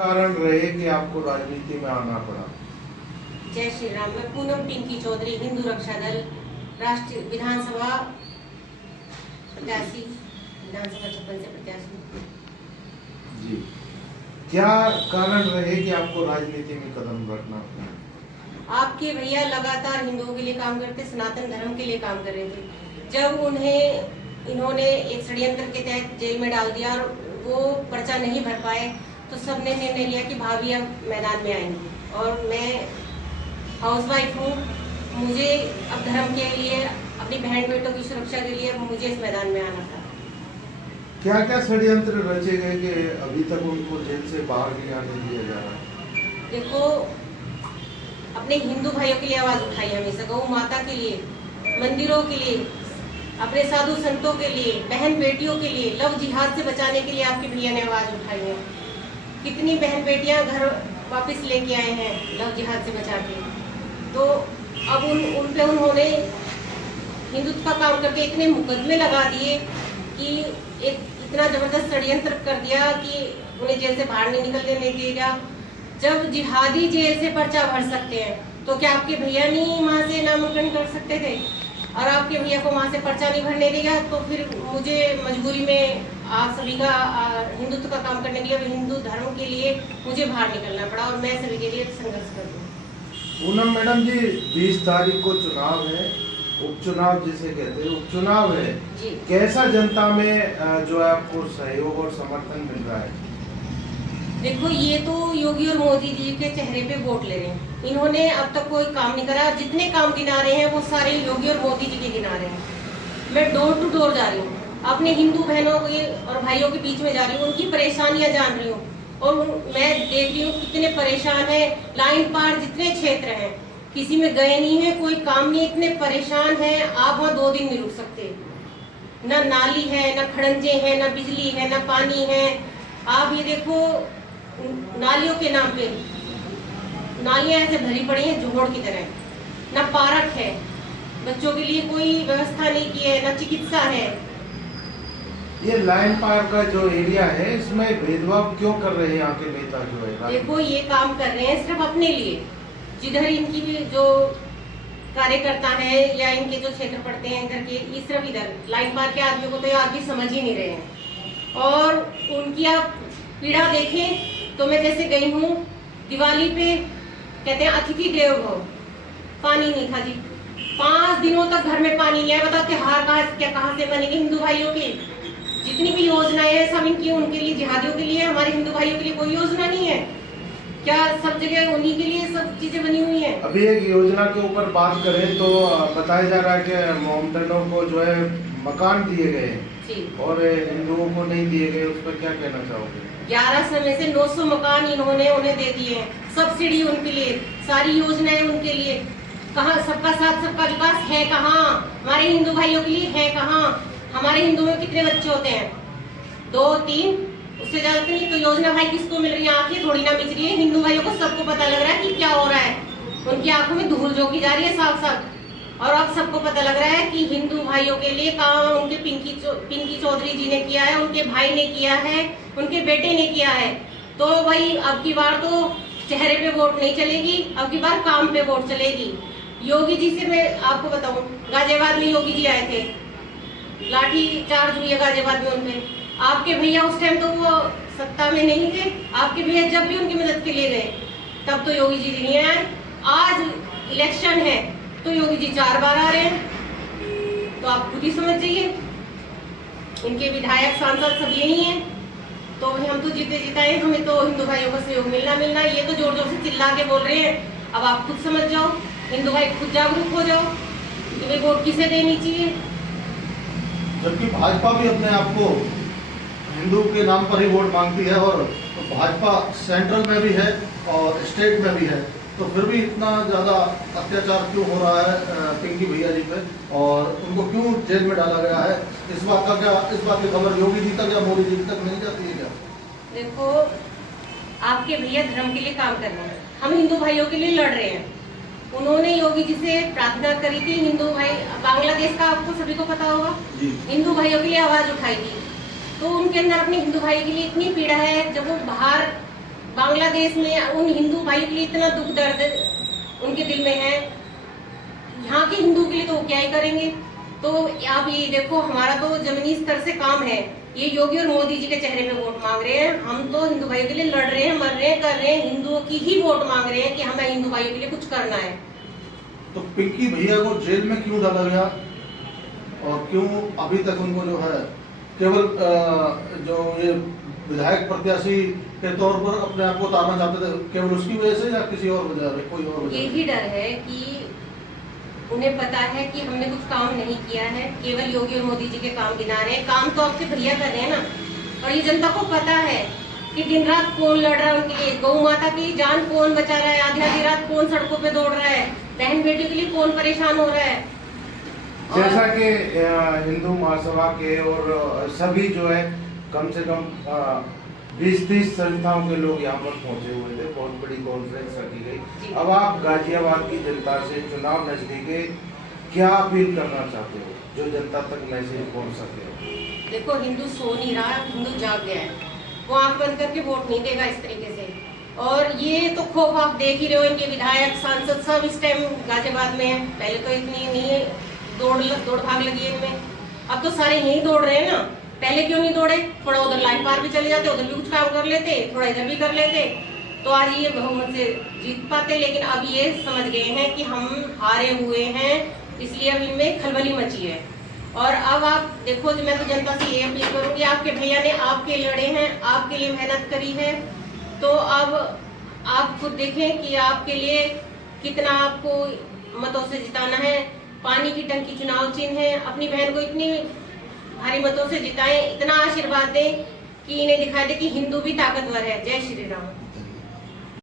कारण रहे कि आपको राजनीति में आना पड़ा? जय श्री राम। मैं पूनम पिंकी चौधरी, हिंदू रक्षा दल राष्ट्रीय विधानसभा प्रत्याशी, विधानसभा 56 से प्रत्याशी। जी, क्या कारण रहे कि आपको राजनीति में कदम रखना पड़ा? आपके भैया लगातार हिंदुओं के लिए काम करते, सनातन धर्म के लिए काम कर रहे थे। जब उन्हें इन्होंने एक षड्यंत्र के तहत जेल में डाल दिया और वो पर्चा नहीं भर पाए, तो सबने निर्णय लिया कि भाभी अब मैदान में आएंगी। और मैं हाउसवाइफ हूँ, मुझे अब धर्म के लिए, अपनी बहन बेटों की सुरक्षा के लिए मुझे इस मैदान में आना था। क्या क्या षड्यंत्र रचे गए कि अभी तक उनको जेल से बाहर नहीं आने दिया जा रहा है? देखो, अपने हिंदू भाइयों के लिए आवाज उठाई हमेशा, गौ माता के लिए, मंदिरों के लिए, अपने साधु संतों के लिए, बहन बेटियों के लिए, लव जिहाद से बचाने के लिए आपके भैया ने आवाज उठाई है। कितनी बहन बेटियां घर वापस लेके आए हैं लव जिहाद से बचा के। तो अब उन पे उन्होंने हिंदुत्व का काम करके इतने मुकदमे लगा दिए कि एक इतना जबरदस्त षड्यंत्र कर दिया कि उन्हें जेल से बाहर नहीं निकलने नहीं देगा। जब जिहादी जेल से पर्चा भर सकते हैं तो क्या आपके भैया नहीं वहाँ से नामांकन कर सकते थे? और आपके भैया को वहाँ से पर्चा नहीं भरने देगा तो फिर मुझे मजबूरी में आप सभी का हिंदुत्व का काम करने के लिए, हिंदू धर्म के लिए मुझे बाहर निकलना पड़ा और मैं सभी के लिए संघर्ष कर दूँ। पूनम मैडम जी, 20 तारीख को चुनाव है, उपचुनाव जिसे कहते हैं, उपचुनाव है जी। कैसा जनता में जो है आपको सहयोग और समर्थन मिल रहा है? देखो, ये तो योगी और मोदी जी के चेहरे पे वोट ले रहे हैं। इन्होंने अब तक कोई काम नहीं करा। जितने काम गिना रहे हैं वो सारे योगी और मोदी जी के गिना रहे हैं। मैं डोर टू डोर जा रही हूँ, अपने हिंदू बहनों के और भाइयों के बीच में जा रही हूँ, उनकी परेशानियां जान रही हूँ और मैं देख रही हूँ कितने परेशान है। लाइन पार जितने क्षेत्र हैं, किसी में गए नहीं है, कोई काम नहीं, इतने परेशान है। आप वहाँ 2 दिन नहीं रुक सकते। ना नाली है, ना खड़ंजे हैं, ना बिजली है, ना पानी है। आप ये देखो, नालियों के नाम पे नालियां ऐसे भरी पड़ी हैं जोहड़ की तरह। ना पार्क है, बच्चों के लिए कोई व्यवस्था नहीं की है, ना चिकित्सा है। ये लाइन पार का जो एरिया है, इसमें भेदभाव क्यों कर रहे हैं यहाँ के नेता जो है? देखो, ये काम कर रहे हैं सिर्फ अपने लिए। जिधर इनकी जो कार्यकर्ता है या इनके जो क्षेत्र पड़ते हैं इधर के, ये सिर्फ इधर लाइन पार के आदमियों को तो ये आदमी समझ ही नहीं रहे हैं। और उनकी आप पीड़ा देखें तो मैं जैसे गई हूँ दिवाली पे, कहते हैं अतिथि देवो भव, पानी नहीं था जी। 5 दिनों तक घर में पानी नहीं आया। बताओ त्योहार कहाँ से बनेंगे? हिंदू भाइयों के जितनी भी योजनाएं हैं सब इनकी उनके लिए, जिहादियों के लिए। हमारे हिंदू भाइयों के लिए कोई योजना नहीं है क्या? सब जगह उन्हीं के लिए सब चीजें बनी हुई हैं। अभी एक योजना के ऊपर बात करें तो बताया जा रहा है कि मोमडनों को जो है मकान दिए गए और हिंदुओं को नहीं दिए गए, उस पर क्या कहना चाहोगे? 1100 में से 900 मकान इन्होंने उन्हें दे दिए हैं। सब्सिडी उनके लिए, सारी योजनाएं उनके लिए। कहाँ सबका साथ सबका विकास है? कहाँ हमारे हिंदू भाइयों के लिए है? कहाँ? हमारे हिंदू में कितने बच्चे होते हैं? 2 3, उससे ज्यादा नहीं। तो योजना भाई किसको मिल रही है? आंखें थोड़ी ना मिच रही है। हिंदू भाइयों को सबको पता लग रहा है कि क्या हो रहा है। उनकी आंखों में धूल झोंकी जा रही है साफ साफ। और अब सबको पता लग रहा है कि हिंदू भाइयों के लिए काम उनके पिंकी चौधरी जी ने किया है, उनके भाई ने किया है, उनके बेटे ने किया है। तो वही अब की बार तो चेहरे पे वोट नहीं चलेगी, अब की बार काम पे वोट चलेगी। योगी जी से मैं आपको बताऊं, गाजियाबाद में योगी जी आए थे, लाठी चार्ज हुई है गाजियाबाद में उनपे। आपके भैया उस टाइम तो वो सत्ता में नहीं थे। आपके भैया जब भी उनकी मदद के लिए गए तब तो योगी जी नहीं आए। आज इलेक्शन है तो योगी जी 4 बार आ रहे हैं। तो आप खुद ही समझ जाइए, इनके विधायक सांसद सब यही हैं। तो हम तो जीते जिताए, हमें तो हिंदू भाइयों का सहयोग मिलना। ये तो जोर जोर से चिल्ला के बोल रहे हैं। अब आप खुद समझ जाओ, हिंदू भाई खुद जागरूक हो जाओ कि भाई वोट किसे देनी चाहिए। जबकि भाजपा भी अपने आप को हिंदू के नाम पर ही वोट मांगती है और तो भाजपा सेंट्रल में भी है और स्टेट में भी है, तो फिर भी इतना ज़्यादा अत्याचार क्यों हो रहा है पिंकी भैया जी पे और उनको क्यों जेल में डाला गया है? इस बात की खबर योगी जी तक या मोदी जी तक नहीं जाती है क्या? देखो, आपके भैया धर्म के लिए काम कर रहे हैं, हम हिंदू भाइयों के लिए लड़ रहे हैं। उन्होंने योगी जी से प्रार्थना करी थी, हिंदू भाई बांग्लादेश का आपको सभी को पता होगा, हिंदू भाइयों के लिए आवाज उठाई थी। तो उनके अंदर अपने हिंदू भाई के लिए इतनी पीड़ा है, जब वो बाहर बांग्लादेश में उन हिंदू भाइयों के लिए इतना दुख दर्द उनके दिल में है, यहाँ के हिंदू के लिए तो वो क्या ही करेंगे। तो आप ये देखो, हमारा तो जमीनी स्तर से काम है, ये योगी और मोदी जी के चेहरे पे वोट मांग रहे हैं। हम तो हिंदू भाइयों के लिए लड़ रहे हैं, मर रहे हैं, कर रहे हैं, हिंदुओं की ही वोट मांग रहे हैं कि हमें हिंदू भाइयों के लिए कुछ करना है। तो पिंकी भैया को जेल में क्यों डाला गया और क्यों अभी तक उनको जो है केवल जो ये विधायक प्रत्याशी के तौर पर अपने आप को उतारना चाहते थे, केवल उसकी वजह से या किसी और वजह से, कोई और वजह? यही डर है कि उन्हें पता है कि हमने कुछ काम नहीं किया है, केवल योगी और मोदी जी के काम गिना रहे हैं। काम तो आपके भैया कर रहे हैं ना, और ये जनता को पता है कि दिन रात कौन लड़ रहा है उनके लिए, गौ माता की जान कौन बचा रहा है, आधी आधी रात कौन सड़कों पे दौड़ रहा है, बहन बेटी के लिए कौन परेशान हो रहा है। जैसा कि हिंदू महासभा के और सभी जो है कम से कम 20-30 संस्थाओं के लोग यहाँ पर पहुंचे हुए थे, बहुत बड़ी कॉन्फ्रेंस रखी गई। अब आप गाजियाबाद की जनता से चुनाव नजदीक है, क्या अपील करना चाहते हो जो जनता तक मैसेज पहुंच सके? देखो, हिंदू सो नहीं रहा, हिंदू जाग गया है, वो आंख बंद करके वोट नहीं देगा इस तरीके से। और ये तो खौफ आप देख ही रहे हो, इनके विधायक सांसद सब इस टाइम गाजियाबाद में है। पहले तो इतनी नहीं दौड़ भाग लगी है इनमें, अब तो सारे यहीं दौड़ रहे हैं ना। पहले क्यों नहीं दौड़े? थोड़ा उधर लाइन पार भी चले जाते, उधर भी कुछ काम कर लेते, थोड़ा इधर भी कर लेते, तो आज ये बहुमत से जीत पाते। लेकिन अब ये समझ गए हैं कि हम हारे हुए हैं, इसलिए अब इनमें खलबली मची है। और अब आप देखो, मैं तो जनता से ये अपील करूंगी, आपके भैया ने आपके लड़े हैं, आपके लिए मेहनत करी है, तो अब आप खुद देखें कि आपके लिए कितना आपको मतों से जिताना है। पानी की टंकी चुनाव चिन्ह है, अपनी बहन को इतनी भारी मतों से जिताएं, इतना आशीर्वाद दें कि इन्हें दिखा दे कि हिंदू भी ताकतवर है। जय श्री राम।